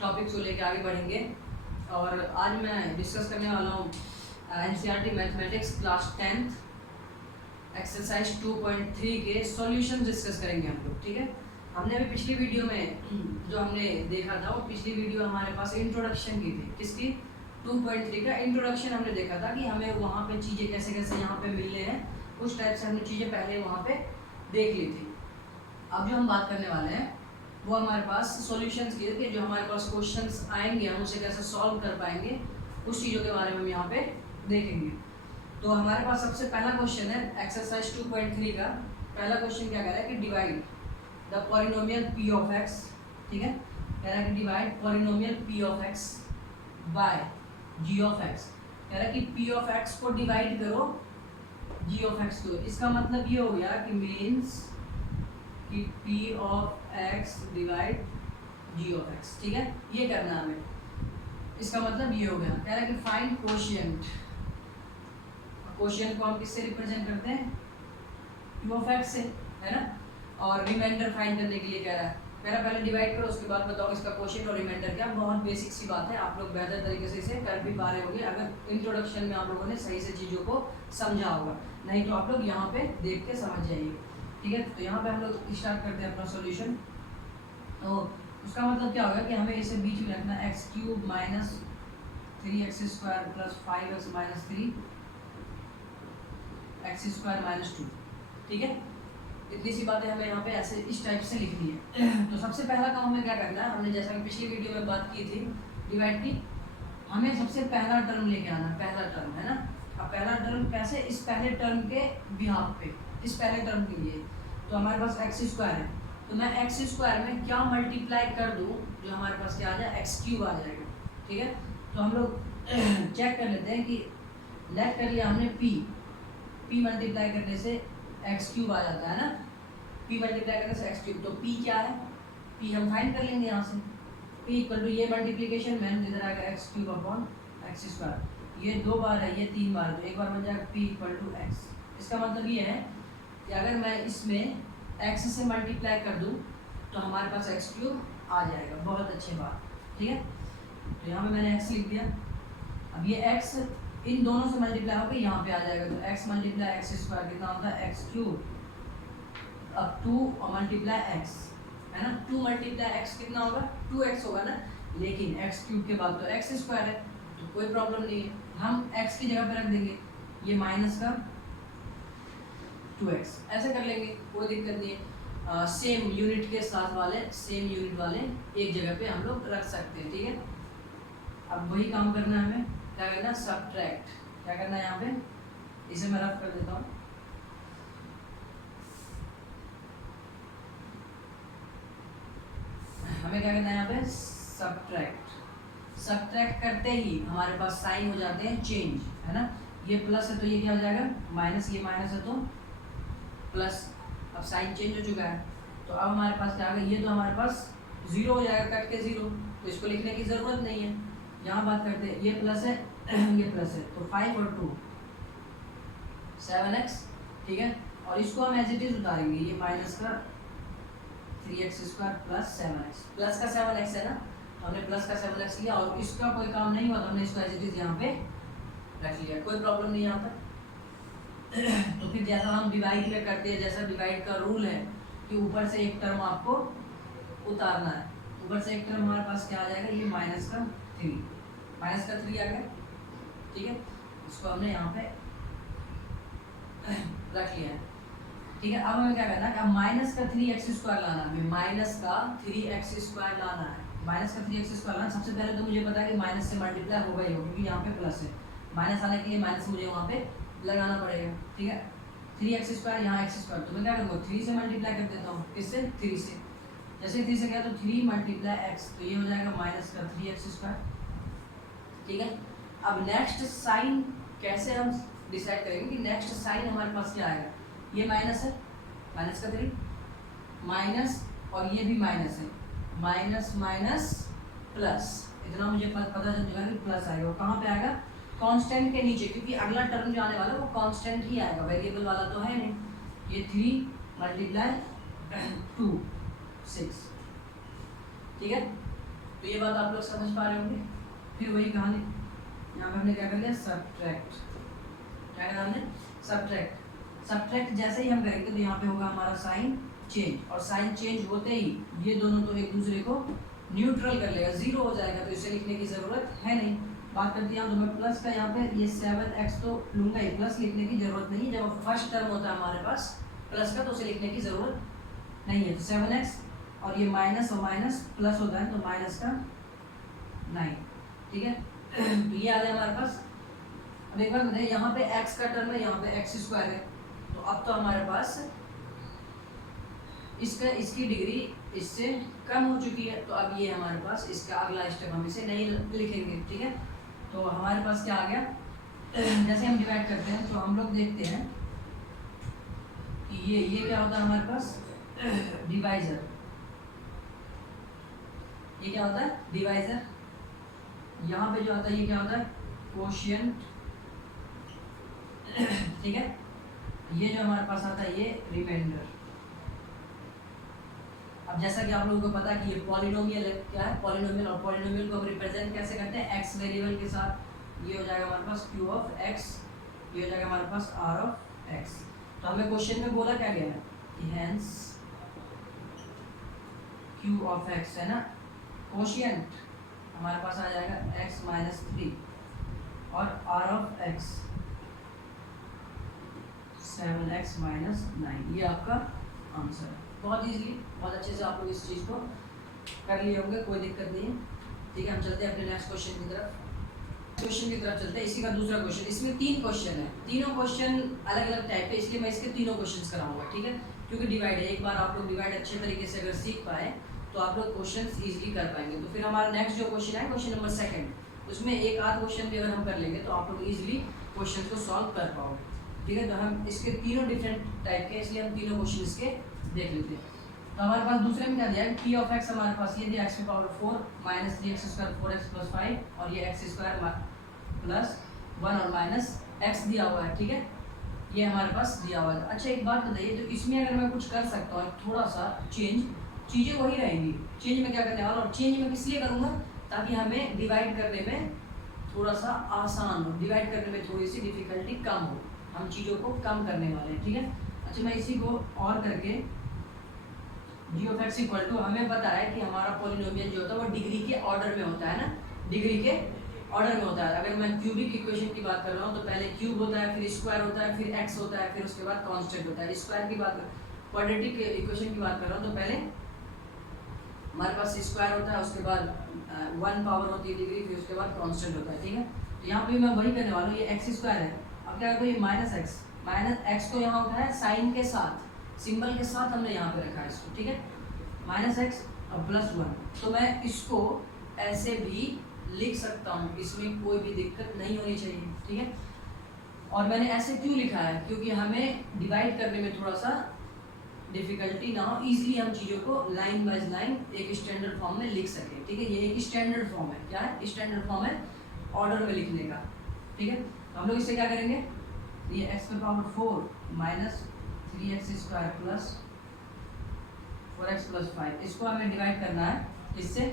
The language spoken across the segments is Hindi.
टॉपिक्स को लेकर आगे बढ़ेंगे। और आज मैं डिस्कस करने वाला हूँ NCERT mathematics class 10th exercise 2.3 के सॉल्यूशन डिस्कस करेंगे हम लोग। ठीक है, हमने अभी पिछली वीडियो में जो हमने देखा था, वो पिछली वीडियो हमारे पास इंट्रोडक्शन की थी। किसकी? 2.3 का इंट्रोडक्शन हमने देखा था कि हमें वहाँ पे चीज़ें कैसे कैसे यहाँ पे मिलने हैं, उस टाइप से हमने चीज़ें पहले वहाँ पे देख ली थी। अब जो हम बात करने वाले हैं वो हमारे पास सॉल्यूशंस की, कि जो हमारे पास क्वेश्चंस आएंगे हम उसे कैसे सॉल्व कर पाएंगे, उस चीज़ों के बारे में हम यहाँ पे देखेंगे। तो हमारे पास सबसे पहला क्वेश्चन है एक्सरसाइज 2.3 का। पहला क्वेश्चन क्या कह रहा है कि divide the polynomial p of x। ठीक है, कह रहा है कि divide polynomial p of x by g of x। कह रहा है कि p ऑफ x को डिवाइड करो g ऑफ x को। इसका मतलब ये हो गया कि मीन्स कि p of x divide g of x। ठीक है, ये करना है हमें। इसका मतलब ये हो गया, कह रहा है कि फाइंड कोशिएंट। कोशिएंट को हम किससे रिप्रेजेंट करते हैं? q ऑफ x से, है ना। और रिमाइंडर फाइंड करने के लिए कह रहा है, पहले डिवाइड करो, उसके बाद बताओ इसका कोशिएंट और रिमाइंडर क्या। बहुत बेसिक सी बात है, आप लोग बेहतर तरीके से इसे कर भी पा रहे होंगे अगर इंट्रोडक्शन में आप लोगों ने सही से चीज़ों को समझा होगा, नहीं तो आप लोग यहाँ पे देख के समझ जाइए। ठीक है, तो यहाँ पे हम लोग स्टार्ट करते हैं अपना सॉल्यूशन। तो उसका मतलब क्या होगा कि हमें इसे बीच में रखना है x³ minus 3x² plus 5x minus 3 x² minus 2। ठीक है, इतनी सी बातें हमें यहाँ पे ऐसे इस टाइप से लिखनी है। तो सबसे पहला काम हमें क्या करना है, हमने जैसा कि पिछली वीडियो में बात की थी डिवाइड की, हमें सबसे पहला टर्म लेके आना है। पहला टर्म है ना। अब पहला टर्म कैसे? इस पहले टर्म के बिहाफ पे, इस पहले टर्म के लिए। तो हमारे पास x² है, तो मैं x² में क्या मल्टीप्लाई कर दूँ जो हमारे पास क्या आ जाए? x³ आ जाएगा। ठीक है, तो हम लोग चेक कर लेते हैं कि लेट कर लिया हमने p मल्टीप्लाई करने से x³ आ जाता है ना। p मल्टीप्लाई करने से x³, तो p क्या है? p हम फाइंड कर लेंगे यहाँ से। p इक्वल टू ये मल्टीप्लिकेशन में इधर आएगा x³ अपॉन x²। ये 2 बार है, ये 3 बार, तो एक बार बन जाएगा p इक्वल टू x। इसका मतलब ये है कि अगर मैं इसमें x से मल्टीप्लाई कर दूं तो हमारे पास x³ आ जाएगा। बहुत अच्छी बात। ठीक है, तो यहाँ पे मैंने x लिख दिया। अब ये x इन दोनों से मल्टीप्लाई होकर यहाँ पे आ जाएगा, तो x मल्टीप्लाई x² कितना होता है? x³ अब 2 और मल्टीप्लाई x, है ना। 2 मल्टीप्लाई x कितना होगा? 2x होगा ना। लेकिन x³ के बाद तो x² है, तो कोई प्रॉब्लम नहीं है, हम x की जगह पे रख देंगे ये माइनस का 2x, ऐसे कर लेंगे, कोई दिक्कत नहीं है। सेम यूनिट के साथ वाले, सेम यूनिट वाले एक जगह पे हम लोग रख सकते हैं। ठीक है, अब वही काम करना है हमें। क्या करना? सब्ट्रैक्ट। क्या करना है यहाँ पे? इसे मैं रफ कर देता हूँ। हमें क्या करना है यहाँ पे? सब्ट्रैक्ट। सब्ट्रैक्ट करते ही हमारे पास साइन हो जाते हैं चेंज, है ना। ये प्लस है तो ये क्या हो जाएगा? माइनस। ये माइनस है तो प्लस। अब साइन चेंज हो चुका है, तो अब हमारे पास क्या आ गया? ये तो हमारे पास 0 हो जाएगा, कट के 0, तो इसको लिखने की ज़रूरत नहीं है। यहाँ बात करते हैं, ये प्लस है ये प्लस है, तो 5 और 2 7x। ठीक है, और इसको हम एज इट इज उतारेंगे, ये माइनस का 3x² प्लस 7x। प्लस का 7x है ना, तो हमने प्लस का 7x लिया और इसका कोई काम नहीं हुआ तो हमने इसको एज इट इज यहाँ पे रख लिया, कोई प्रॉब्लम नहीं यहाँ पर। तो फिर जैसा हम डिवाइड में करते हैं, जैसा डिवाइड का रूल है कि ऊपर से एक टर्म आपको उतारना है, ऊपर से एक टर्म हमारे पास क्या आ जाएगा? ये माइनस का 3 आ गया। ठीक है, इसको हमने यहाँ पे रख लिया है। ठीक है, अब हमें क्या करना है? अब माइनस का 3x² लाना है, माइनस का 3x² लाना है। माइनस का 3x² लाना, सबसे पहले तो मुझे पता है कि माइनस से मल्टीप्लाई होगा ही होगा, क्योंकि यहाँ पे प्लस है। माइनस आने के लिए माइनस मुझे वहाँ पे लगाना पड़ेगा। ठीक है, 3x² यहाँ x², तो मैं क्या करूँगा? 3 से मल्टीप्लाई कर देता हूँ। किससे? 3 से। जैसे 3 से क्या, तो 3 मल्टीप्लाई x, तो ये हो जाएगा माइनस का 3x²। ठीक है, अब नेक्स्ट साइन कैसे हम डिसाइड करेंगे कि नेक्स्ट साइन हमारे पास क्या आएगा? ये माइनस है, माइनस का 3 माइनस, और ये भी माइनस है, माइनस माइनस प्लस। इतना मुझे पता चल चुका है कि प्लस आएगा। कहाँ पे आएगा? कांस्टेंट के नीचे, क्योंकि अगला टर्म जो आने वाला है वो कांस्टेंट ही आएगा, वेरिएबल वाला तो है नहीं। ये 3 मल्टीप्लाई 2 6। ठीक है, तो ये बात आप लोग समझ पा रहे होंगे। फिर वही कहानी, यहाँ पे हमने क्या कर लिया, सब्ट्रैक्ट। क्या करा हमने, सब्ट्रैक्ट। सब्ट्रैक्ट जैसे ही हम करेंगे तो यहाँ पे होगा हमारा साइन चेंज, और साइन चेंज होते ही ये दोनों तो एक दूसरे को न्यूट्रल कर लेगा, जीरो हो जाएगा, तो इसे लिखने की जरूरत है नहीं। बात करते हैं तो मैं प्लस का यहाँ पे ये 7x तो लूंगा ही, प्लस लिखने की जरूरत नहीं। जब फर्स्ट टर्म होता है हमारे पास प्लस का तो उसे लिखने की जरूरत नहीं है। तो 7x और ये माइनस और माइनस प्लस होता है, तो माइनस का 9, ठीक है। तो ये आ गया हमारे पास। अब एक बार बताइए, यहाँ पे x का टर्म है, यहाँ पे x स्क्वायर है, तो अब तो हमारे पास इसकी डिग्री इससे कम हो चुकी है, तो अब ये हमारे पास इसका अगला स्टेप हम इसे नहीं लिखेंगे, ठीक है। तो हमारे पास क्या आ गया, जैसे हम डिवाइड करते हैं तो हम लोग देखते हैं कि ये क्या होता है हमारे पास, डिवाइजर। ये क्या होता है, डिवाइजर। यहाँ पे जो आता है ये क्या होता है, कोशिएंट, ठीक है। ये जो हमारे पास आता है ये रिमाइंडर। अब जैसा कि आप लोगों को पता है कि ये पॉलिनोमियल है, क्या है, पॉलिनोमियल। और पॉलिनोमियल को हम रिप्रेजेंट कैसे करते हैं, x वेरिएबल के साथ। ये हो जाएगा हमारे पास q ऑफ x, ये हो जाएगा हमारे पास r ऑफ x। तो हमें क्वेश्चन में बोला क्या गया है कि हेंस q ऑफ x है ना, कोशिएंट हमारे पास आ जाएगा x माइनस 3 और r of x 7x minus 9। ये आपका आंसर है। बहुत इजीली, बहुत अच्छे से आप लोग इस चीज़ को कर लिए होंगे, कोई दिक्कत नहीं है, ठीक है। हम चलते हैं अपने नेक्स्ट क्वेश्चन की तरफ। क्वेश्चन की तरफ चलते हैं। इसी का दूसरा क्वेश्चन, इसमें 3 क्वेश्चन है, तीनों क्वेश्चन अलग अलग टाइप है, इसलिए मैं इसके तीनों क्वेश्चन कराऊंगा, ठीक है। क्योंकि डिवाइड है, एक बार आप लोग डिवाइड अच्छे तरीके से अगर सीख पाए तो आप लोग क्वेश्चन ईजिली कर पाएंगे। तो फिर हमारा नेक्स्ट जो क्वेश्चन है, क्वेश्चन नंबर 2, उसमें एक आध क्वेश्चन भी अगर हम कर लेंगे तो आप लोग ईजिली क्वेश्चन को सॉल्व कर पाओगे, ठीक है। तो हम इसके तीनों डिफरेंट टाइप के, इसलिए हम तीनों क्वेश्चन इसके देख लेते हैं। तो हमारे पास दूसरे में क्या दिया है, p ऑफ x हमारे पास ये दिया x की power 4 minus 3x square 4x plus 5 और ये x स्क्वायर प्लस 1 और माइनस x दिया हुआ है, ठीक है। ये हमारे पास दिया हुआ है। अच्छा एक बात बताइए, तो इसमें अगर मैं कुछ कर सकता हूँ थोड़ा सा चेंज, चीज़ें वही रहेंगी, चेंज में क्या करने वाला, और चेंज में किस लिए करूँगा, ताकि हमें डिवाइड करने में थोड़ा सा आसान हो, डिवाइड करने में थोड़ी सी डिफिकल्टी कम हो, हम चीज़ों को कम करने वाले हैं, ठीक है। अच्छा मैं इसी को और करके g of x equal to, हमें पता है कि हमारा पॉलिनोमियल जो होता है वो डिग्री के ऑर्डर में होता है ना, डिग्री के ऑर्डर में होता है। अगर मैं क्यूबिक इक्वेशन की बात कर रहा हूँ तो पहले क्यूब होता है, फिर स्क्वायर होता है, फिर x होता है, फिर उसके बाद कांस्टेंट होता है। स्क्वायर की बात, क्वाड्रेटिक इक्वेशन की बात कर रहा हूँ तो पहले हमारे पास स्क्वायर होता है, उसके बाद 1 पावर होती है डिग्री, फिर उसके बाद कांस्टेंट होता है, ठीक है। तो यहाँ पे मैं वही करने वाला हूँ, ये x स्क्वायर है। अब क्या करते हैं, ये माइनस एक्स को यहाँ होता है साइन के साथ, सिंबल के साथ हमने यहाँ पे रखा है इसको, ठीक है, माइनस एक्स और प्लस 1। तो मैं इसको ऐसे भी लिख सकता हूँ, इसमें कोई भी दिक्कत नहीं होनी चाहिए, ठीक है। और मैंने ऐसे क्यों लिखा है, क्योंकि हमें डिवाइड करने में थोड़ा सा डिफिकल्टी ना हो, इजीली हम चीज़ों को लाइन बाय लाइन एक स्टैंडर्ड फॉर्म में लिख सकें, ठीक है। ये एक स्टैंडर्ड फॉर्म है, क्या है, स्टैंडर्ड फॉर्म है ऑर्डर में लिखने का, ठीक है। तो हम लोग इससे क्या करेंगे, ये x की power 4 minus 3x square plus 4x plus 5, इसको हमें डिवाइड करना है इससे,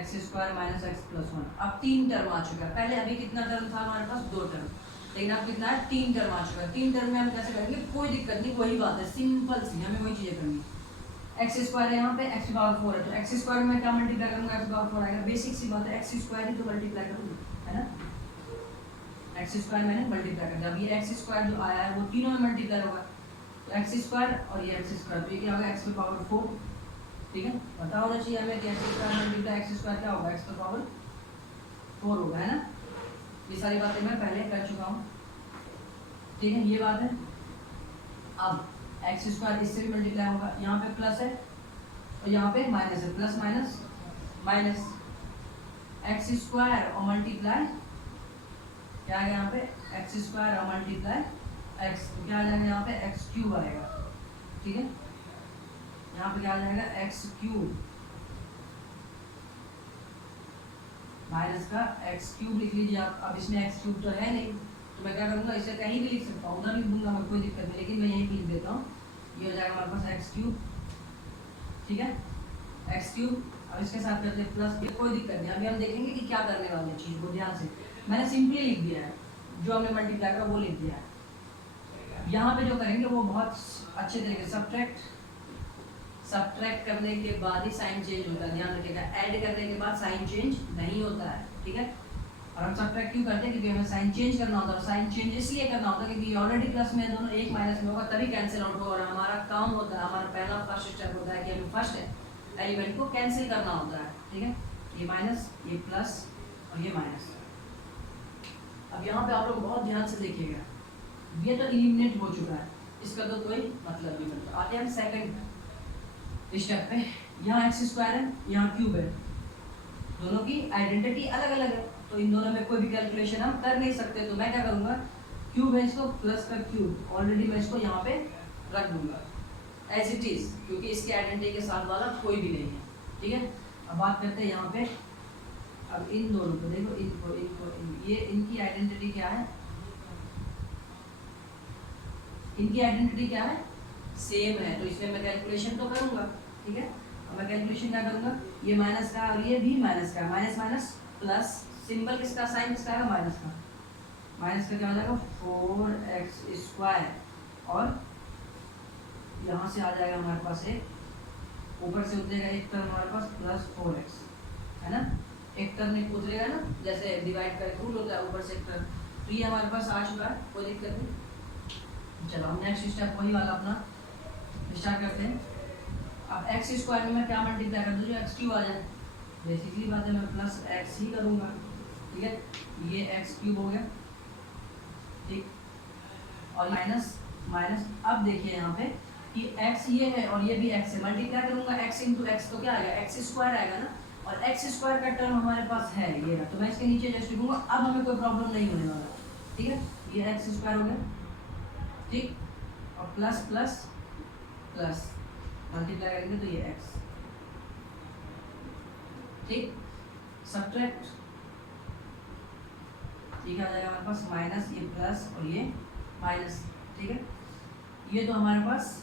x square minus x plus 1। अब 3 टर्म आ चुका है, पहले अभी कितना टर्म था हमारे पास, 2 टर्म, लेकिन अब कितना है, 3 टर्म आ चुका है। 3 टर्म में हम कैसे करेंगे, कोई दिक्कत नहीं, वही बात है, सिंपल सी, हमें वही चीज़ें करनी है। x स्क्वायर है यहाँ पे, x की पावर 4 है, तो x स्क्वायर में क्या मल्टीप्लाई करूँगा, x की पावर 4 आएगा, बेसिक सी बात है, x स्क्वायर ही तो मल्टीप्लाई करूँगा, है ना, एक्स स्क्वायर मैंने मल्टीप्लाई कर दिया। अब ये एक्स स्क्वायर जो आया है वो तीनों में मल्टीप्लाई होगा, तो एक्स स्क्वायर और ये एक्स स्क्वायर, तो ये क्या होगा, एक्स की पावर 4, ठीक है। पता होना चाहिए हमें कि x square multiply x square क्या होगा, एक्स की पावर 4 होगा, है ना। ये सारी बातें मैं पहले कर चुका हूँ, ठीक है, ये बात है। अब एक्स स्क्वायर इससे भी मल्टीप्लाई होगा, यहाँ पे प्लस है और यहाँ पे माइनस है, plus minus minus, x square और मल्टीप्लाई क्या आएगा यहाँ पे, एक्स स्क्वायर और मल्टीप्लाई एक्स, तो क्या आ जाएगा यहाँ पे, एक्स क्यूब आएगा, ठीक है। यहाँ पे क्या आ जाएगा, एक्स क्यूब माइनस का एक्स क्यूब लिख लीजिए आप। अब इसमें एक्स क्यूब तो है नहीं, तो मैं क्या करूँगा, इसे कहीं भी लिख सकता हूँ, उधर लिख दूंगा मैं, कोई दिक्कत नहीं, लेकिन मैं यहीं लिख देता हूँ। ये हो जाएगा हमारे पास एक्स क्यूब, ठीक है, एक्स क्यूब अब इसके साथ करते हैं प्लस, ये कोई दिक्कत नहीं। अभी हम देखेंगे कि क्या करने वाले चीज़ को, ध्यान से मैंने सिंपली लिख दिया है, जो हमने मल्टीप्लाई करा वो लिख दिया है। यहाँ पे जो करेंगे वो बहुत अच्छे तरीके से सब्ट्रैक्ट करने के बाद ही साइन चेंज होता है, ध्यान रखिएगा। ऐड करने के बाद साइन चेंज नहीं होता है, ठीक है। और हम सब्ट्रैक्ट क्यों करते हैं, क्योंकि हमें साइन चेंज करना होता है। साइन चेंज इसलिए करना होता है क्योंकि ऑलरेडी प्लस में दोनों एक माइनस में होगा, तभी कैंसिल आउट होगा। और हमारा काम होता है, हमारा पहला फर्स्ट स्टेप होता है कि हमें फर्स्ट एलिमेंट को कैंसिल करना होता है, ठीक है। ये माइनस, ये प्लस और ये माइनस। अब यहाँ पे आप लोग बहुत ध्यान से देखिएगा, ये तो एलिमिनेट हो चुका है, इसका तो कोई मतलब नहीं बनता। आते हैं सेकंड स्टेप पे। यहाँ एक्स स्क्वायर है, यहाँ क्यूब है, दोनों की आइडेंटिटी अलग अलग है, तो इन दोनों में कोई भी कैलकुलेशन हम कर नहीं सकते। तो मैं क्या करूँगा, क्यूब है इसको प्लस का क्यूब, ऑलरेडी मैं इसको यहाँ पे रख दूंगा एज इट इज, क्योंकि इसके आइडेंटिटी के साथ वाला कोई भी नहीं है, ठीक है। अब बात करते हैं यहाँ पे, अब इन दोनों को देखो, ये इनकी आइडेंटिटी क्या है, इनकी आइडेंटिटी क्या है, सेम है, तो इसमें मैं कैलकुलेशन तो करूँगा, ठीक है। अब मैं कैलकुलेशन क्या करूँगा, ये माइनस का और ये भी माइनस का, माइनस माइनस प्लस, सिंबल किसका, साइन किसका है, माइनस का। माइनस का क्या हो जाएगा 4x स्क्वायर, और यहाँ से आ जाएगा हमारे पास एक, ऊपर से उतरेगा एक टर्म हमारे पास प्लस 4x, है ना। एक टर्म एक उतरेगा ना, जैसे डिवाइड करके रूल होता है ऊपर से एक टर्म, तो ये हमारे पास आ चुका है, कोई दिक्कत नहीं। चलो हम नेक्स्ट स्टेप वही वाला अपना स्टार्ट करते हैं। अब एक्स स्क्वायर में मैं क्या मल्टीप्लाई कर दूँ, जो एक्स क्यूब आ जाए, बेसिकली बात है मैं प्लस एक्स ही करूँगा, ठीक है। ये एक्स क्यूब हो गया, ठीक, और माइनस माइनस। अब देखिए यहाँ पे कि x ये है और ये भी x है, मल्टीप्लाई करूँगा x इंटू एक्स, तो क्या आएगा, एक्स स्क्वायर आएगा ना, और एक्स स्क्वायर का टर्म हमारे पास है ये है, तो मैं इसके नीचे जस्ट लिखूँगा। अब हमें कोई प्रॉब्लम नहीं होने वाला, ठीक है। ये एक्स स्क्वायर हो गया, ठीक, और प्लस प्लस प्लस मल्टीप्लाई करेंगे तो ये x, ठीक, सब्ट्रैक्ट, ठीक आ जाएगा हमारे पास माइनस, ये प्लस और ये माइनस, ठीक है। ये तो हमारे पास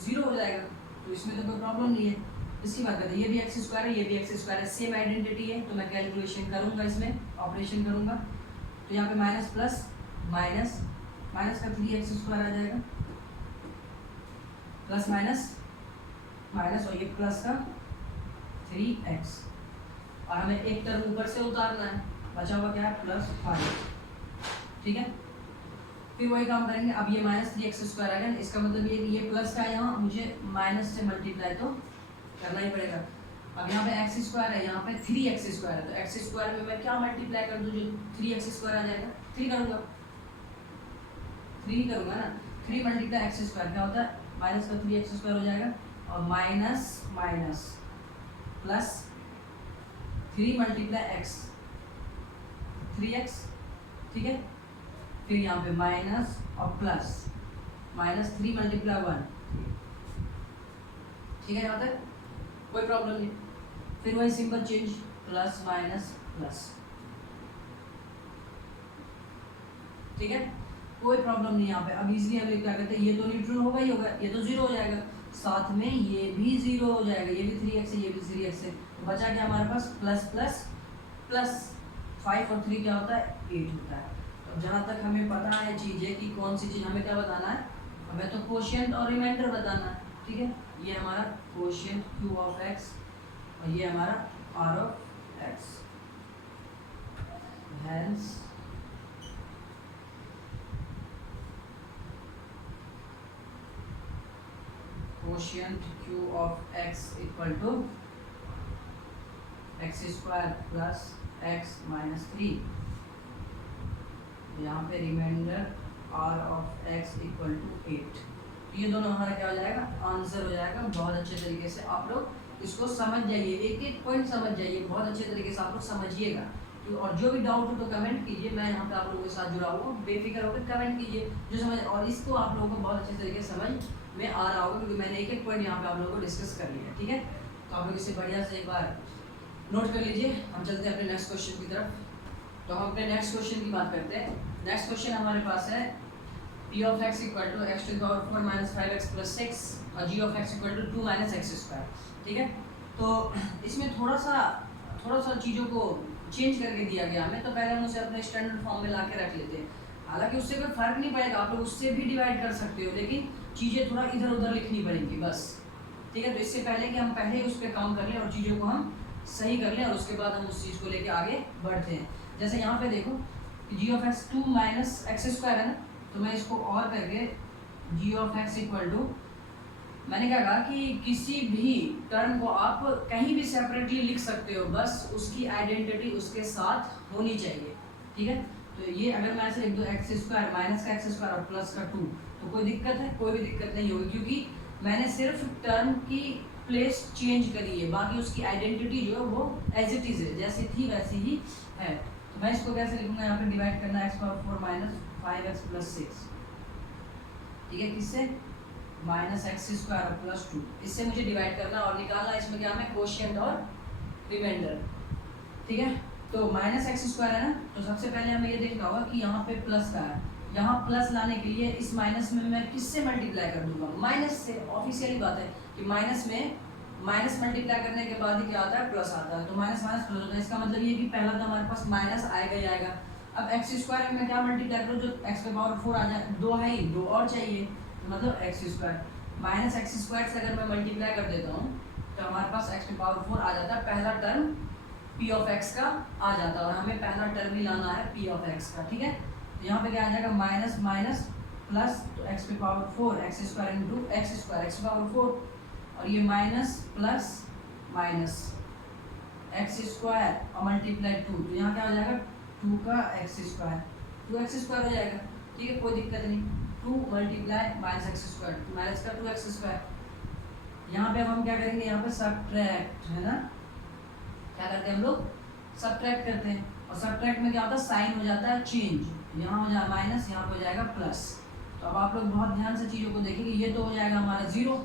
0 हो जाएगा, तो इसमें तो कोई प्रॉब्लम नहीं है। इसकी बात करते हैं, ये भी एक्स स्क्वायर है, ये भी एक्स स्क्वायर है, सेम आइडेंटिटी है, तो मैं कैलकुलेशन करूँगा, इसमें ऑपरेशन करूँगा। तो यहाँ पे माइनस प्लस माइनस, माइनस का 3x स्क्वायर आ जाएगा, प्लस माइनस माइनस, और ये प्लस का 3x, और हमें एक टर्म ऊपर से उतारना है, बचा हुआ क्या है प्लस 5, ठीक है। फिर वही काम करेंगे। अब ये माइनस 3x स्क्वायर आ गया, इसका मतलब ये प्लस का है, यहाँ मुझे माइनस से मल्टीप्लाई तो करना ही पड़ेगा। अब यहाँ पे एक्स स्क्वायर है, यहाँ पे 3x स्क्वायर है, तो एक्स स्क्वायर में मैं क्या मल्टीप्लाई कर दूँ, जो 3x स्क्वायर आ जाएगा, 3 करूँगा, 3 करूँगा ना, 3 मल्टीप्लाई एक्स स्क्वायर क्या होता है, माइनस का 3x स्क्वायर हो जाएगा, और minus minus plus 3 multiply x, 3x, ठीक है। फिर यहाँ पे माइनस और प्लस, माइनस 3 मल्टीप्लाई 1, ठीक है, यहाँ तक कोई प्रॉब्लम नहीं। फिर वही simple change, plus minus plus, ठीक है, कोई प्रॉब्लम नहीं यहाँ पे। अब इजली हम क्या करते हैं, ये तो न्यूट्रल होगा ही होगा, ये तो 0 हो जाएगा, साथ में ये भी 0 हो जाएगा, ये भी 3x है, ये भी 3x है, तो बचा क्या हमारे पास प्लस प्लस प्लस 5 और 3 क्या होता है 8 होता है। तो जहाँ तक हमें पता है चीज़ें कि कौन सी चीज़ हमें क्या बताना है, हमें तो कोशिएंट और रिमाइंडर बताना है, ठीक है। ये हमारा कोशिएंट q ऑफ x और ये हमारा r of x, hence quotient q of x equal to x square plus x minus 3, यहाँ पे reminder r of x equal to 8। ये दोनों हमारा क्या हो जाएगा, आंसर हो जाएगा। बहुत अच्छे तरीके से आप लोग इसको समझ जाइए, एक एक पॉइंट समझ जाइए, बहुत अच्छे तरीके से आप लोग समझिएगा। और जो भी डाउट हो तो कमेंट कीजिए, मैं यहाँ पे आप लोगों के साथ जुड़ा हुआ हूँ, बेफिक्र होकर कमेंट कीजिए जो समझ, और इसको आप लोगों को बहुत अच्छे तरीके से समझ में आ रहा होगा, क्योंकि मैंने एक एक पॉइंट यहाँ पे आप लोगों को डिस्कस कर लिया, ठीक है। तो आप लोग इसे बढ़िया से एक बार नोट कर लीजिए। हम चलते हैं अपने नेक्स्ट क्वेश्चन की तरफ। तो हम अपने नेक्स्ट क्वेश्चन की बात करते हैं। नेक्स्ट क्वेश्चन हमारे पास है p of x equal to x to the power 4 minus 5x plus 6 और g of x equal to 2 minus x square, ठीक है। तो इसमें थोड़ा सा चीज़ों को चेंज करके दिया गया हमें, तो पहले हम उसे अपने स्टैंडर्ड फॉर्म में ला के रख लेते हैं। हालांकि उससे कोई फर्क नहीं पड़ेगा, आप लोग उससे भी डिवाइड कर सकते हो, लेकिन चीज़ें थोड़ा इधर उधर लिखनी पड़ेंगी बस, ठीक है। तो इससे पहले कि हम पहले ही उस पर काम कर लें और चीज़ों को हम सही कर लें और उसके बाद हम उस चीज़ को लेके आगे बढ़ते हैं। जैसे यहाँ पे देखो g of x 2 minus x square है ना, तो मैं इसको और करके g of x equal to, मैंने क्या कहा कि किसी भी टर्म को आप कहीं भी सेपरेटली लिख सकते हो, बस उसकी आइडेंटिटी उसके साथ होनी चाहिए, ठीक है। तो ये अगर मैं ऐसे लिख दूँ एक्स स्क्वायर माइनस का एक्स स्क्वायर और प्लस का 2, तो कोई दिक्कत है? कोई भी दिक्कत नहीं होगी, क्योंकि मैंने सिर्फ टर्म की प्लेस चेंज करी है, बाकी उसकी आइडेंटिटी जो है वो एज इट इज है, जैसी थी वैसी ही है। तो मैं इसको कैसे लिखूंगा, यहाँ पे डिवाइड करना है x power 4 minus 5x plus 6, ठीक है, किससे? माइनस एक्स स्क्वायर प्लस 2, इससे मुझे डिवाइड करना और निकालना इसमें क्या है, कोशिएंट और रिमाइंडर, ठीक है। तो माइनस एक्स स्क्वायर है ना, तो सबसे पहले हमें ये देखना होगा कि यहाँ पे प्लस का है, यहाँ प्लस लाने के लिए इस माइनस में मैं किससे मल्टीप्लाई कर दूंगा? माइनस से। ऑफिशियली बात है कि माइनस में माइनस मल्टीप्लाई करने के बाद ही क्या आता है, प्लस आता है, तो माइनस माइनस प्लस होता है। इसका मतलब ये कि पहला तो हमारे पास माइनस आएगा ही आएगा। अब एक्स स्क्वायर में क्या मल्टीप्लाई करो, जो एक्स के पावर 4 आ जाए, 2 है ही, 2 और चाहिए, तो मतलब x square minus x square से अगर मैं मल्टीप्लाई कर देता हूँ तो हमारे पास एक्स के पावर 4 आ जाता है, पहला टर्म पी ऑफ एक्स का आ जाता है, और हमें पहला टर्म ही लाना है पी ऑफ एक्स का, ठीक है। तो यहाँ पे क्या आ जाएगा, माइनस माइनस प्लस, तो एक्स के power 4 x square into x square x power 4, और ये minus plus minus x square और मल्टीप्लाई 2, तो यहाँ क्या हो जाएगा 2 का एक्स स्क्वायर, 2x स्क्वायर हो जाएगा, ठीक है, कोई दिक्कत नहीं। 2 multiply minus x square, minus का 2x स्क्वायर। यहाँ पे अब हम क्या करेंगे, यहाँ पे सब्ट्रैक्ट है ना, क्या करते हैं हम लोग, सब्ट्रैक्ट करते हैं, और सब्ट्रैक्ट में क्या होता है, साइन हो जाता है चेंज, यहाँ हो जाए माइनस, यहाँ पे हो जाएगा प्लस। तो अब आप लोग बहुत ध्यान से चीज़ों को देखेंगे, ये तो हो जाएगा हमारा 0,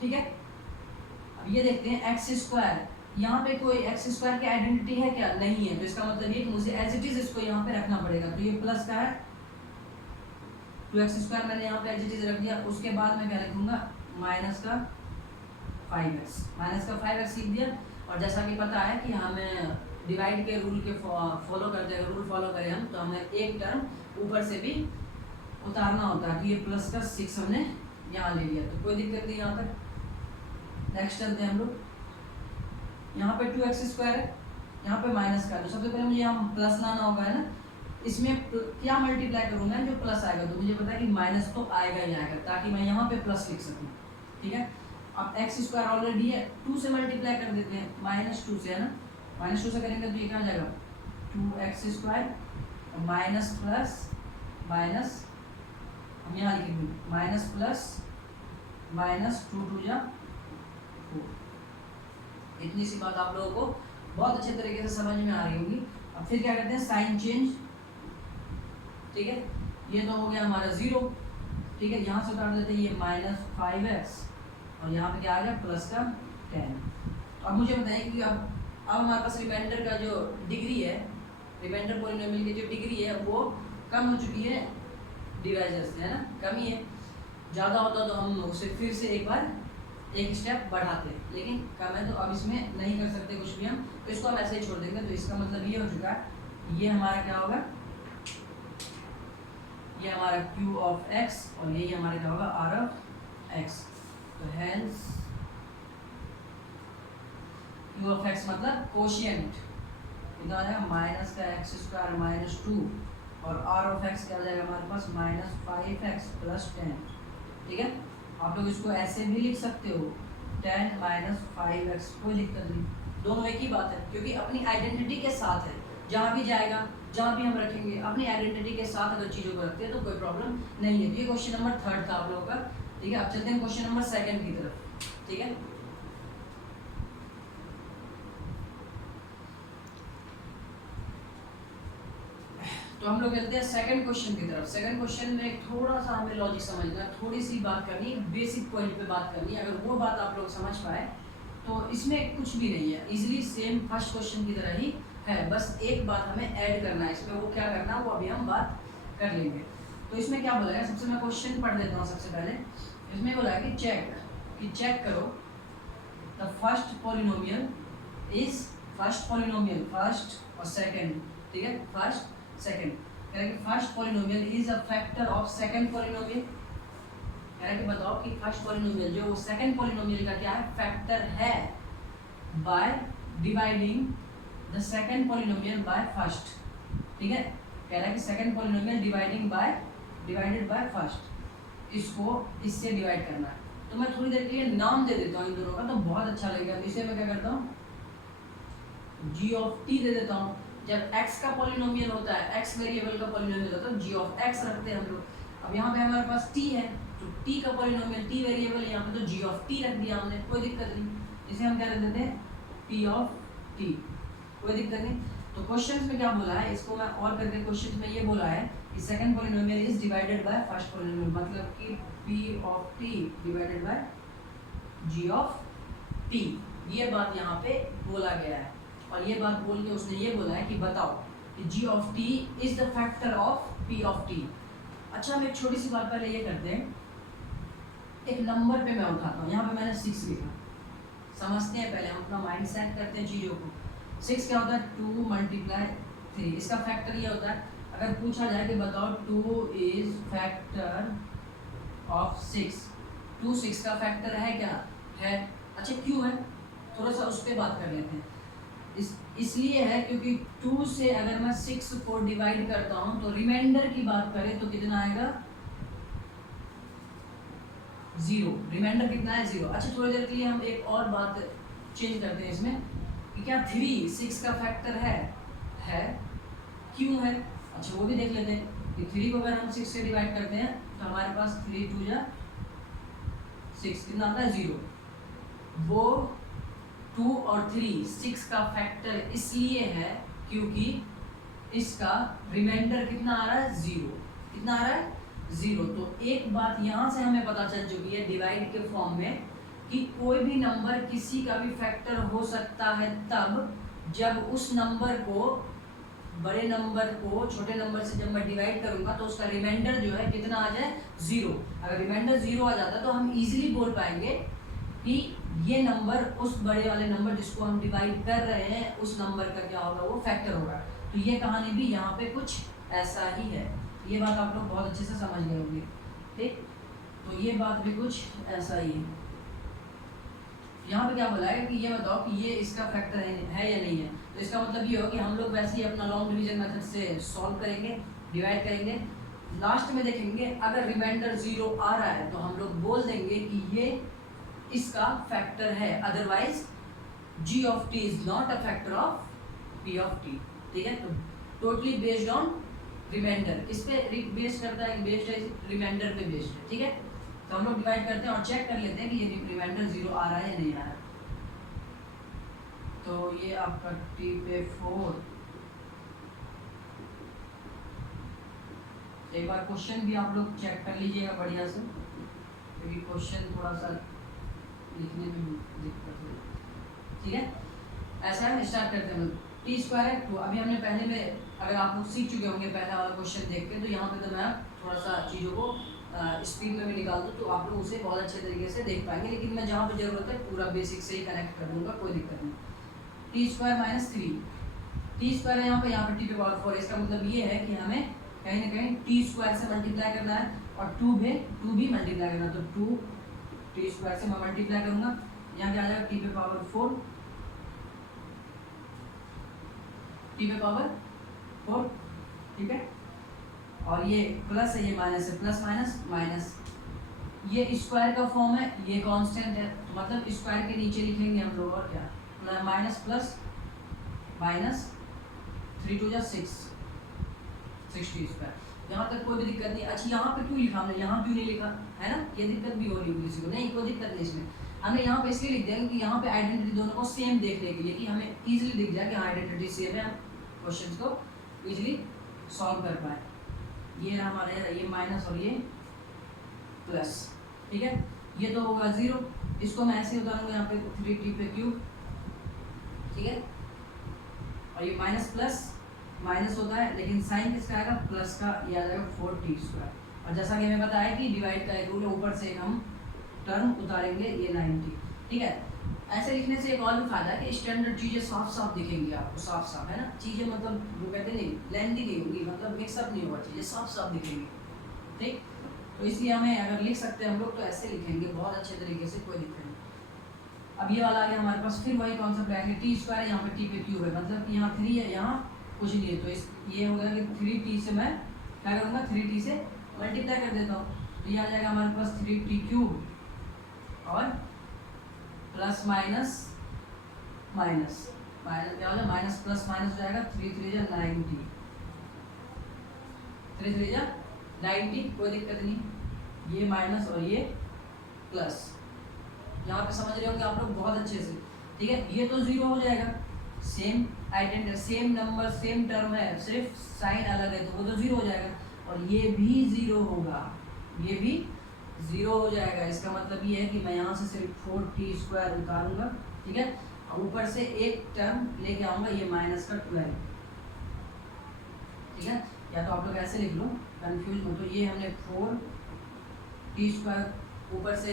ठीक है। अब ये देखते हैं एक्स स्क्वायर, यहाँ पे कोई एक्स स्क्वायर की आइडेंटिटी है क्या? नहीं है, तो इसका मतलब ये कि मुझे एज इट इज इसको यहाँ पे रखना पड़ेगा, तो ये प्लस का है, 2x स्क्वायर मैंने यहाँ पे एज इट इज रख दिया। उसके बाद मैं क्या लिखूंगा, माइनस का 5x, माइनस का 5x लिख दिया। और जैसा कि पता है कि हमें डिवाइड के रूल के फॉलो करते हैं, रूल फॉलो करें हम, तो हमें एक टर्म ऊपर से भी उतारना होता है, तो ये प्लस का 6 हमने यहाँ ले लिया, तो कोई दिक्कत नहीं यहाँ तक। नेक्स्ट चलते हैं हम लोग, यहाँ पे 2x स्क्वायर है, यहाँ पे माइनस का, तो सबसे पहले मुझे यहाँ प्लस लाना होगा, है ना। इसमें क्या मल्टीप्लाई करूँगा, जो प्लस आएगा, तो मुझे पता है कि माइनस तो आएगा ही आएगा, ताकि मैं यहाँ पे प्लस लिख सकूँ, ठीक है। अब एक्स स्क्वायर ऑलरेडी है, 2 से मल्टीप्लाई कर देते हैं, -2 से, है ना, -2 से करेंगे तो ये क्या हो जाएगा, 2x square minus plus minus, हम यहाँ लिखेंगे माइनस प्लस माइनस 2 2 जा 4। इतनी सी बात आप लोगों को बहुत अच्छे तरीके से समझ में आ रही होगी। अब फिर क्या करते हैं, साइन चेंज, ठीक है, ये तो हो गया हमारा 0, ठीक है, यहाँ से उतार देते हैं ये -5x, और यहाँ पे क्या आ गया, प्लस का 10। अब मुझे बताइए कि अब हमारे पास रिमाइंडर का जो डिग्री है, रिमाइंडर पॉलिनोमियल की जो डिग्री है वो कम हो चुकी है डिवाइजर से, है ना, कम ही है। ज़्यादा होता तो हम उसे फिर से एक बार एक स्टेप बढ़ाते, लेकिन कम है तो अब इसमें नहीं कर सकते कुछ भी हम, तो इसको हम ऐसे ही छोड़ देंगे। तो इसका मतलब ये हो चुका है, ये हमारा क्या होगा, ये हमारा q ऑफ x, और यही हमारा क्या होगा, r ऑफ x। तो हेंस q ऑफ x मतलब कोशिएंट, इतना आ जाएगा माइनस का एक्स स्क्वायर माइनस 2, और r ऑफ x क्या आ जाएगा हमारे पास, -5x प्लस 10, ठीक है। आप लोग इसको ऐसे भी लिख सकते हो, 10 माइनस 5x, कोई दिक्कत नहीं, दोनों एक ही बात है, क्योंकि अपनी आइडेंटिटी के साथ है, जहाँ भी जाएगा, जहाँ भी हम रखेंगे अपनी आइडेंटिटी के साथ अगर चीज़ों को रखते हैं तो कोई प्रॉब्लम नहीं है। ये क्वेश्चन नंबर 3 था आप लोगों का, ठीक है। अब चलते हैं क्वेश्चन नंबर 2 की तरफ, ठीक है। तो हम लोग चलते हैं सेकंड क्वेश्चन की तरफ। सेकंड क्वेश्चन में थोड़ा सा हमें लॉजिक समझना है, थोड़ी सी बात करनी, बेसिक पॉइंट पे बात करनी है। अगर वो बात आप लोग समझ पाए तो इसमें कुछ भी नहीं है, इजीली सेम फर्स्ट क्वेश्चन की तरह ही है, बस एक बात हमें ऐड करना है इसमें, वो क्या करना है वो अभी हम बात कर लेंगे। तो इसमें क्या बोला है, सबसे मैं क्वेश्चन पढ़ देता हूँ। सबसे पहले इसमें बोला है कि चेक करो the the first polynomial is first polynomial, first और सेकंड, ठीक है, फर्स्ट सेकंड, कह रहे कि first polynomial is a factor of second polynomial, कह रहे कि बताओ कि फर्स्ट पॉलिनोमियल जो सेकंड पॉलिनोमियल का क्या है, फैक्टर है by dividing the second polynomial by first, ठीक है, कह रहा है कि second polynomial divided by first, इसको इससे डिवाइड करना है। तो मैं थोड़ी देर के लिए नाम दे देता हूँ इन दोनों का, तो बहुत अच्छा लगेगा। इसे मैं क्या करता हूँ, g ऑफ t दे देता हूँ। जब x का पॉलिनोमियल होता है, x वेरिएबल का पॉलिनोमियल होता है, g ऑफ x रखते हैं हम लोग। अब यहाँ पे हमारे पास t है, तो t का पॉलिनोमियल, t वेरिएबल यहाँ पे, तो g ऑफ t रख दिया हमने, कोई दिक्कत नहीं। इसे हम क्या रख देते हैं, p ऑफ t, कोई दिक्कत नहीं। तो क्वेश्चन में क्या बोला है, इसको मैं और करके क्वेश्चन में ये बोला है कि second polynomial is divided by first polynomial, मतलब कि p of t divided by g of t, ये बात यहाँ पे बोला गया है। और ये बात बोल के उसने ये बोला है कि बताओ कि g of t is the factor of p of t। अच्छा, हम एक छोटी सी बात पहले ये करते हैं, एक नंबर पे मैं उठाता हूँ, यहाँ पे मैंने 6 लिखा, समझते हैं पहले, हम अपना माइंड सेट करते हैं चीज़ों को। 6 क्या होता है, 2 मल्टीप्लाई 3, इसका फैक्टर ये होता है। अगर पूछा जाए कि बताओ 2 इज फैक्टर ऑफ 6, 2 6 का फैक्टर है क्या, है। अच्छा, क्यों है, थोड़ा सा उस पर बात कर लेते हैं। इसलिए है क्योंकि 2 से अगर मैं 6 को डिवाइड करता हूँ तो रिमाइंडर की बात करें तो कितना आएगा, 0, रिमाइंडर कितना है, 0। अच्छा, थोड़ी देर के लिए हम एक और बात चेंज करते हैं इसमें कि क्या 3 6 का फैक्टर है, क्यों है। अच्छा, वो भी देख लेते हैं कि 3 को अगर हम 6 से डिवाइड करते हैं तो हमारे पास 3 2 जा 6, कितना आता है, 0। वो 2 और 3 6 का फैक्टर इसलिए है क्योंकि इसका रिमाइंडर कितना आ रहा है, 0, कितना आ रहा है, 0। तो एक बात यहाँ से हमें पता चल चुकी है डिवाइड के फॉर्म में कि कोई भी नंबर किसी का भी फैक्टर हो सकता है तब जब उस नंबर को, बड़े नंबर को छोटे नंबर से जब मैं डिवाइड करूंगा तो उसका रिमाइंडर जो है कितना आ जाए, 0। अगर रिमाइंडर 0 आ जाता है तो हम इजीली बोल पाएंगे कि ये नंबर उस बड़े वाले नंबर जिसको हम डिवाइड कर रहे हैं उस नंबर का क्या होगा, वो फैक्टर होगा। तो ये कहानी भी यहाँ पे कुछ ऐसा ही है। ये बात आप लोग बहुत अच्छे से समझ गए होंगे, ठीक। तो ये बात भी कुछ ऐसा ही है। यहाँ पे क्या बोला है कि ये बताओ कि ये इसका फैक्टर है या नहीं है। तो इसका मतलब ये हो कि हम लोग वैसे ही अपना लॉन्ग डिवीजन मेथड से सॉल्व करेंगे, डिवाइड करेंगे, लास्ट में देखेंगे अगर रिमाइंडर 0 आ रहा है तो हम लोग बोल देंगे कि ये इसका फैक्टर है, otherwise g of t is not a factor of p of t, ठीक है। तो टोटली बेस्ड ऑन रिमाइंडर, इस पे बेस्ड करता है, बेस्ड है रिमाइंडर पे बेस्ड है, ठीक है। तो हम लोग डिवाइड करते हैं और चेक कर लेते हैं कि ये रिमाइंडर 0 आ रहा है या नहीं आ रहा है। तो ये आपका t पे 4, एक बार क्वेश्चन भी आप लोग चेक कर लीजिएगा बढ़िया से, क्योंकि क्वेश्चन थोड़ा सा लिखने में दिक्कत है, ठीक है। ऐसा है, स्टार्ट करते हैं। टी स्क्वायर है 2, अभी हमने पहले में, अगर आप लोग सीख चुके होंगे पहला वाला क्वेश्चन देख के, तो यहाँ पे तो मैं थोड़ा सा चीज़ों को स्पीड में भी निकाल दूँ तो आप लोग उसे बहुत अच्छे तरीके से देख पाएंगे, लेकिन मैं जहाँ पे ज़रूरत है पूरा बेसिक से ही कनेक्ट कर दूँगा, कोई दिक्कत नहीं। T square minus 3, T square है यहाँ पे टी पे पावर 4, इसका मतलब ये है कि हमें कहीं ना कहीं टी स्क्वायर से मल्टीप्लाई करना है और 2 भी मल्टीप्लाई करना है। तो 2 टी स्क्वायर से मैं मल्टीप्लाई करूँगा, यहाँ क्या आ जाएगा, टी पे पावर 4, टी पे पावर 4, ठीक है। और ये प्लस है, ये माइनस है, प्लस माइनस माइनस, ये स्क्वायर का फॉर्म है, ये कांस्टेंट है, तो मतलब स्क्वायर के नीचे लिखेंगे हम लोग, और क्या, माइनस प्लस माइनस 3 2 6 60 स्क्वायर। यहाँ तक कोई भी दिक्कत नहीं। अच्छा, यहाँ पे क्यों लिखा हमने, यहाँ क्यों नहीं लिखा है ना, ये दिक्कत भी हो रही होगी किसी को, नहीं कोई दिक्कत नहीं इसमें। हमने यहाँ पे इसलिए लिख दिया कि यहाँ पे आइडेंटिटी दोनों को सेम देखने के लिए, कि हमें इजीली दिख जाए कि हाँ आइडेंटिटी सेम है, हम क्वेश्चन को इजीली सॉल्व कर पाए। ये रहा हमारा, ये माइनस और ये प्लस, ठीक है। ये तो होगा 0, इसको मैं ऐसे उतारूंगा यहाँ पे 3t पे क्यूब, ठीक है। और ये माइनस प्लस माइनस होता है, लेकिन साइन किसका आएगा, प्लस का, ये आ जाएगा 4t स्क्वायर। और जैसा कि हमें बताया कि डिवाइड का एक रूल है, ऊपर से हम टर्म उतारेंगे, ये 90, ठीक है। ऐसे लिखने से एक और भी फायदा है कि स्टैंडर्ड चीज़ें साफ साफ दिखेंगी आपको, साफ साफ, है ना। चीज़ें मतलब वो कहते नहीं लेंदी नहीं होगी, मतलब मिक्सअप नहीं होगा, चीज़ें साफ साफ दिखेंगी, ठीक। तो इसलिए हमें अगर लिख सकते हैं हम लोग तो ऐसे लिखेंगे बहुत अच्छे तरीके से, कोई दिक्कत नहीं। अब ये वाला आ गया हमारे पास, फिर वही कॉन्सेप्ट आएंगे, टी स्क्वायर है, यहाँ पे टी पे क्यूब है, मतलब कि यहाँ 3 है, यहाँ कुछ नहीं है, तो इस ये हो गया कि 3t से मैं क्या करूँगा, 3t से मल्टीप्लाई कर देता हूँ, तो ये आ जाएगा हमारे पास 3t क्यूब और प्लस माइनस माइनस माइनस क्या हो जाएगा, माइनस प्लस माइनस हो जाएगा, 3 3 जा 90, 3 3 जा 90, कोई दिक्कत नहीं, ये माइनस और ये प्लस, यहाँ पे समझ रहे होंगे आप लोग बहुत अच्छे से, ठीक है। ये तो 0 हो जाएगा, same identity, same number, same term है, सिर्फ साइन अलग है, तो वो तो 0 हो जाएगा, और ये भी 0 होगा, ये भी 0 हो जाएगा। इसका मतलब ये है कि मैं यहाँ से सिर्फ 4t स्क्वायर उतारूंगा, ठीक है, और ऊपर से एक टर्म लेके आऊँगा, ये माइनस का 12, ठीक है। या तो आप लोग ऐसे लिख लो, कंफ्यूज हो, तो ये हमने 4t स्क्वायर, ऊपर से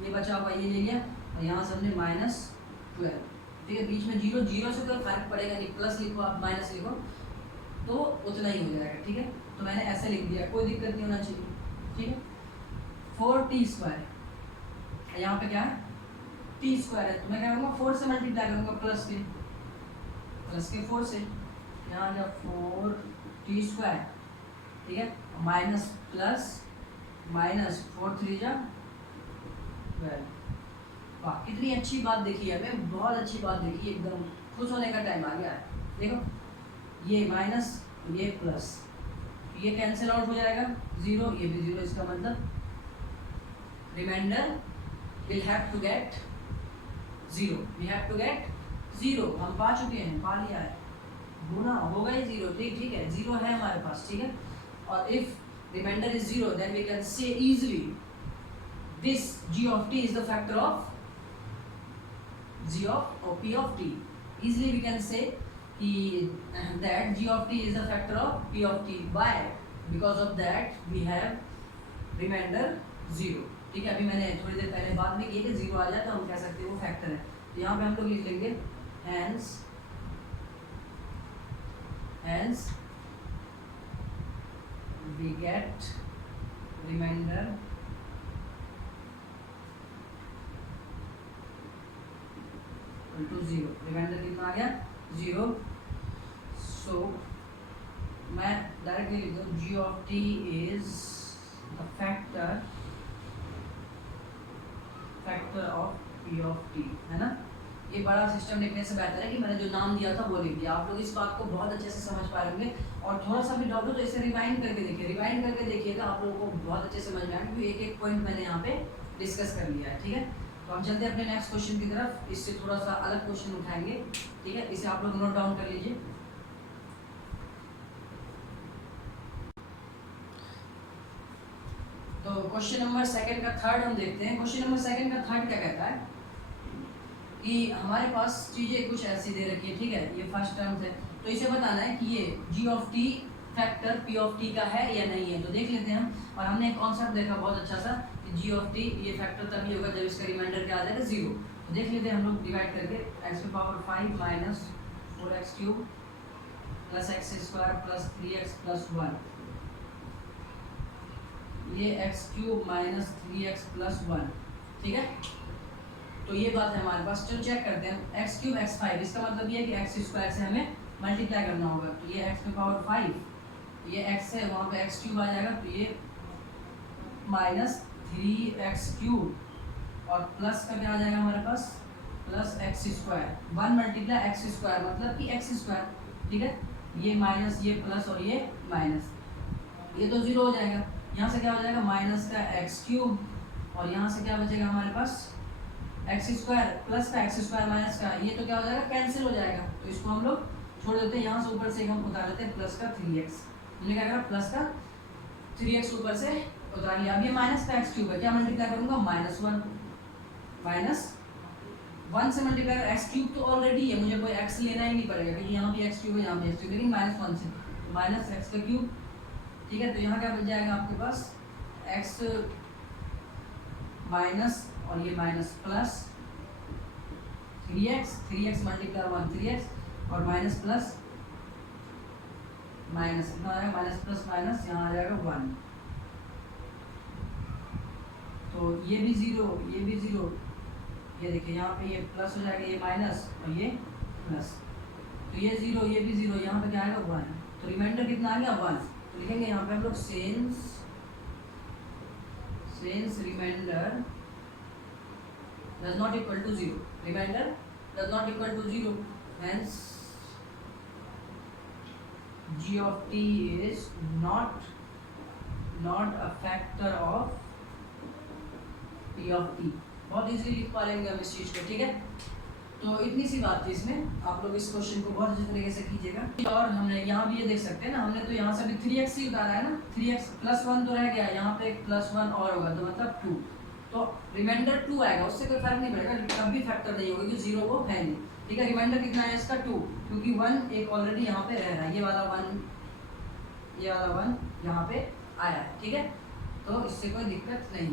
ये बचा हुआ ये ले लिया, और यहाँ से हमने -12, ठीक है। बीच में 0 0 से कोई फर्क पड़ेगा नहीं, प्लस लिखो आप माइनस लिखो तो उतना ही हो जाएगा, ठीक है। तो मैंने ऐसे लिख दिया, कोई दिक्कत नहीं होना चाहिए, ठीक है। 4t स्क्वायर, यहाँ पे क्या है, t स्क्वायर है, तो मैं क्या करूँगा 4 से मल्टीप्लाई करूँगा, प्लस के 4 से, यहाँ आ गया 4t स्क्वायर, ठीक है, माइनस प्लस माइनस 4 3 जा 12। वाह कितनी अच्छी बात देखी है, मैं बहुत अच्छी बात देखी, एकदम खुश होने का टाइम आ गया है। देखो ये माइनस ये प्लस, ये कैंसिल आउट हो जाएगा, 0 ये भी 0, इसका मतलब remainder will have to get 0, we have to get 0, हम पा चुके हैं, पा लिया है, गुना होगा ही 0, ठीक है, 0 है हमारे पास, ठीक है। और if remainder is 0 then we can say easily this g of t is the factor of g of or p of t. Easily we can say that g of t is the factor of p of t. Why? Because of that we have remainder 0. ठीक है, अभी मैंने थोड़ी देर पहले बात में की कि 0 आ जाए तो हम कह सकते हैं वो फैक्टर है, तो यहाँ पे हम लोग लिख लेंगे hence we get remainder to 0, reminder कितना आ गया 0। सो मैं डायरेक्टली लिख दूँ g of t is the factor of p of t, है ना। ये बड़ा सिस्टम लिखने से बेहतर है कि मैंने जो नाम दिया था वो लिख दिया। आप लोग इस बात को बहुत अच्छे से समझ पाएंगे, और थोड़ा सा भी डाउट हो तो इसे रिवाइंड करके देखिएगा, आप लोगों को बहुत अच्छे से समझ में आएगा, क्योंकि एक एक पॉइंट मैंने यहाँ पे डिस्कस कर लिया है, ठीक है। तो हम चलते हैं अपने नेक्स्ट क्वेश्चन की तरफ, इससे थोड़ा सा अलग क्वेश्चन उठाएंगे, ठीक है। इसे आप लोग नोट डाउन कर लीजिए। तो क्वेश्चन नंबर सेकंड का थर्ड हम देखते हैं। क्वेश्चन नंबर सेकंड का थर्ड क्या कहता है कि हमारे पास चीज़ें कुछ ऐसी दे रखी है, ठीक है, ये फर्स्ट टर्म है, तो इसे बताना है कि ये g of t factor p of t का है या नहीं है। तो देख लेते हैं हम, और हमने एक कॉन्सेप्ट देखा बहुत अच्छा सा कि g of t ये फैक्टर तभी होगा जब इसका रिमाइंडर क्या आ जाएगा 0। तो देख लेते हैं हम लोग डिवाइड करके, x की power 5 minus 4x cube plus x square plus 3x plus 1, ये x cube minus 3x plus 1, ठीक है। तो ये बात है हमारे पास। चलो चेक करते हैं, x क्यूब x5, इसका मतलब ये है कि x स्क्वायर से हमें मल्टीप्लाई करना होगा, तो ये x की पावर 5, ये x है, वहाँ पे x क्यूब आ जाएगा, तो ये माइनस 3x क्यूब और प्लस का क्या आ जाएगा हमारे पास plus x square, 1 multiply x square मतलब कि x स्क्वायर, ठीक है। ये माइनस ये प्लस और ये माइनस, ये तो 0 हो जाएगा। यहाँ से क्या हो जाएगा माइनस का x क्यूब, और यहाँ से क्या बचेगा हमारे पास x स्क्वायर प्लस का x स्क्वायर माइनस का, ये तो क्या हो जाएगा कैंसिल हो जाएगा, तो इसको हम लोग छोड़ देते हैं। यहाँ से ऊपर से हम उतार लेते हैं प्लस का 3x, हमने क्या करा प्लस का 3x ऊपर से उतार लिया। अब ये माइनस का x क्यूब है, क्या मल्टीप्लाई करूँगा -1, -1 से मल्टीप्लाई कर, x क्यूब तो ऑलरेडी है, मुझे कोई x लेना ही नहीं पड़ेगा क्योंकि यहाँ भी x क्यूब है, यहाँ भी x क्यूब, लेकिन -1 से माइनस x का क्यूब, ठीक है। तो यहाँ क्या बच जाएगा आपके पास x माइनस और ये minus plus 3x multiply 1 3x और माइनस प्लस माइनस कितना आएगा, माइनस प्लस माइनस यहाँ आ जाएगा 1, तो ये भी 0 ये भी 0, ये देखिए यहाँ पे ये प्लस हो जाएगा, ये माइनस और ये प्लस, तो ये 0 ये भी 0, यहाँ पे क्या आएगा 1, तो रिमाइंडर कितना आ गया 1। तो लिखेंगे यहाँ पे हम लोग since remainder does not equal to 0, remainder does not equal to 0, hence g of t is not a factor of p of t। बहुत इजीली लिख पा लेंगे हम इस चीज़ को, ठीक है। तो इतनी सी बात थी इसमें, आप लोग इस क्वेश्चन को बहुत अच्छे तरीके से कीजिएगा। और हमने यहाँ भी ये देख सकते हैं ना, हमने तो यहाँ से भी 3x ही उतारा है ना, 3x प्लस 1 तो रह गया, यहाँ पे एक प्लस 1 और होगा तो मतलब 2, तो रिमाइंडर 2 आएगा, उससे कोई फर्क नहीं पड़ेगा, कभी फैक्टर नहीं होगा क्योंकि 0 को है नहीं, ठीक है। रिमाइंडर कितना है इसका 2, क्योंकि 1 एक ऑलरेडी यहाँ पे रह रहा है, ये वाला 1 यहाँ पे आया है, ठीक है, तो इससे कोई दिक्कत नहीं।